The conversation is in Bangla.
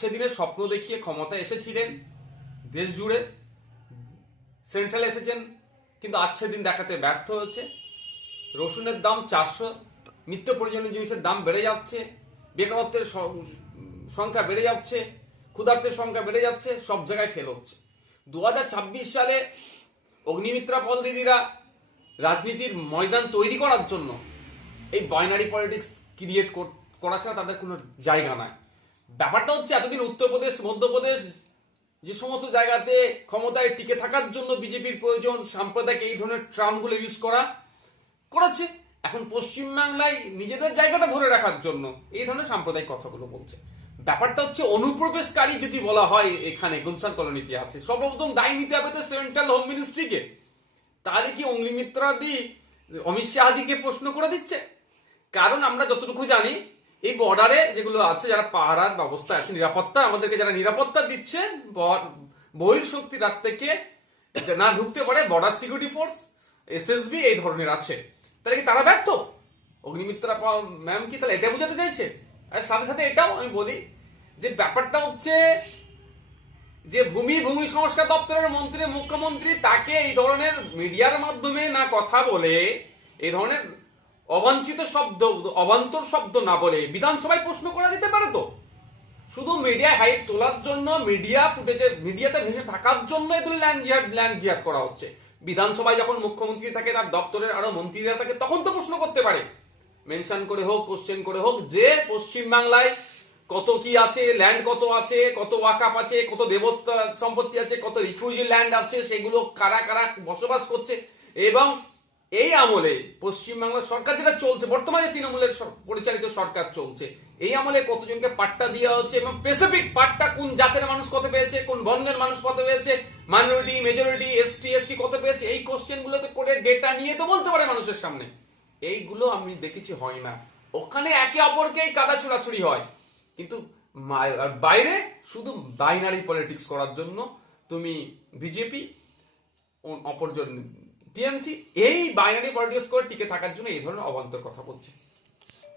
সেদিনের স্বপ্ন দেখিয়ে ক্ষমতা এসেছিলেন দেশ জুড়ে, সেন্ট্রাল এসেছেন, কিন্তু আজকের দিন দেখাতে ব্যর্থ হয়েছে। রসুনের দাম 400, নিত্য প্রয়োজনীয় জিনিসের দাম বেড়ে যাচ্ছে, বেকারত্বের সংখ্যা বেড়ে যাচ্ছে, ক্ষুধার্তের সংখ্যা বেড়ে যাচ্ছে, সব জায়গায় ফেল হচ্ছে। 2026 সালে অগ্নিমিত্রা পল দিদিরা রাজনীতির ময়দান তৈরি করার জন্য এই বাইনারি পলিটিক্স ক্রিয়েট করা ছাড়া তাদের কোনো জায়গা নাই। ব্যাপারটা হচ্ছে এতদিন উত্তরপ্রদেশ, মধ্যপ্রদেশ, যে সমস্ত জায়গাতে ক্ষমতায় টিকে থাকার জন্য বিজেপির প্রয়োজন, সাম্প্রদায়িক এই ধরনের ট্রামগুলো ইউজ করেছে। এখন পশ্চিমবাংলায় নিজেদের জায়গাটা ধরে রাখার জন্য এই ধরনের সাম্প্রদায়িক কথাগুলো বলছে। ব্যাপারটা হচ্ছে অনুপ্রবেশকারী যদি বলা হয়, এখানে গুলশান কলোনিতে আছে, সর্বপ্রথম দায় নিতে হবে তো সেন্ট্রাল হোম মিনিস্ট্রিকে। তাহলে কি অগ্নিমিত্রা দি অমিত শাহজিকে প্রশ্ন করে দিচ্ছে? কারণ আমরা যতটুকু জানি, এই বর্ডারে যেগুলো আছে, যারা পাহারার ব্যবস্থা আছে, নিরাপত্তা, আমাদেরকে যারা নিরাপত্তা দিচ্ছে, বহির শক্তি রাত থেকে না ঢুকতে পারে, বর্ডার সিকিউরিটি ফোর্স, এসএসবি এই ধরনের আছে। তাহলে কি তারা ব্যর্থ? অগ্নিমিত্রা ম্যাম কি তাহলে এটা বোঝাতে চাইছে? আর সাথে সাথে এটাও আমি বলি যে ব্যাপারটা হচ্ছে যে ভূমি সংস্কার দপ্তরের মন্ত্রী, মুখ্যমন্ত্রী, তাকে এই ধরনের মিডিয়ার মাধ্যমে না কথা বলে, এই ধরনের অবাঞ্ছিত শব্দ, অবান্তর শব্দ না বলে বিধানসভায় প্রশ্ন করা যেতে পারে তো। শুধু মিডিয়ায় হাইট তোলার জন্য, মিডিয়া ফুটেজে, মিডিয়াতে ভেসে থাকার জন্য এগুলো ল্যান্ড জিহাদ করা হচ্ছে। বিধানসভায় যখন মুখ্যমন্ত্রী থাকে, তার দপ্তরের আরো মন্ত্রীরা থাকে, তখন তো প্রশ্ন করতে পারে, মেনশন করে হোক, কোশ্চেন করে হোক, যে পশ্চিমবাংলায় কত কি আছে, ল্যান্ড কত আছে, কত ওয়াকাফ আছে, কত দেবতা সম্পত্তি আছে, কত রিফিউজি ল্যান্ড আছে, সেগুলো কারা কারা বসবাস করছে। এবং এই আমলে পশ্চিমবাংলার সরকার যেটা চলছে, বর্তমানে তৃণমূলের পরিচালিত সরকার চলছে, এই আমলে কতজনকে পাট্টা দেওয়া হচ্ছে, এবং স্পেসিফিক পাট্টা কোন জাতের মানুষ কত পেয়েছে, কোন বর্ণের মানুষ কত পেয়েছে, মাইনরিটি, মেজরিটি, এসটি কত পেয়েছে, এই কোশ্চেন গুলোতে করে ডেটা নিয়ে তো বলতে পারে মানুষের সামনে। এইগুলো আমি দেখেছি হয় না। ওখানে একে অপরকেই কাদা ছোড়াছুড়ি হয়, কিন্তু বাইরে শুধু বাইনারি পলিটিক্স করার জন্য তুমি বিজেপি, অপরজন টিএমসি, এই বাইনারি পলিটিক্স করে টিকে থাকার জন্য এই ধরনের অবান্তর কথা বলছে।